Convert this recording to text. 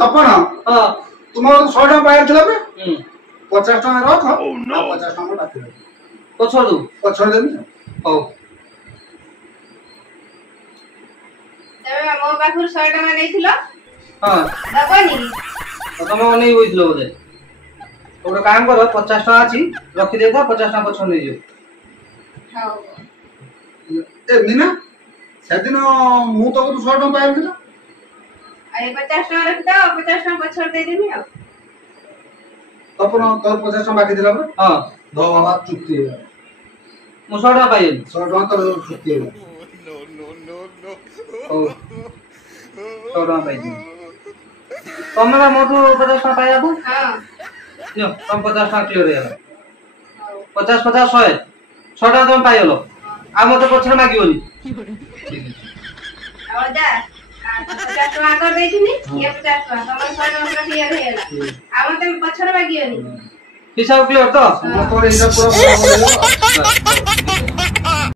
तपन हां तुम 100 टका पायर थिला बे 50 टका रख 50 टका बाकी रख पछोड़ दू पछोड़ देनी हो तबे मो पाखुर 100 टका नेथिलो हां दबनी तुम नहीं होइतलो बोले ओटा काम करो 50 टका अछि रखि दे 50 टका पछोड़ नै जो हां ए मीना सेदिन मु तो 100 टका पायर थिला अरे 50 टका रख दो 50 टका पछोड़ दे देमी आ तपन तोर 50 टका बाकी थिला बे हां दो बाबा चुक्ति मु 100 टका पाइल 100 टका तो चुक्ति ओ 100 टका पाइल तमरा मोटू 50 टका पाया को हां यो तुम 50 टका क्लियर है 50 50 100 100 टका तुम पाइलो आ मते पछरे मागियोनी और जा 50 टका कर देथिनी ये 50 टका तमर 100 टका क्लियर हेला आ मते पछरे मागियोनी हिसाब क्लियर तो तोर हिसाब पूरा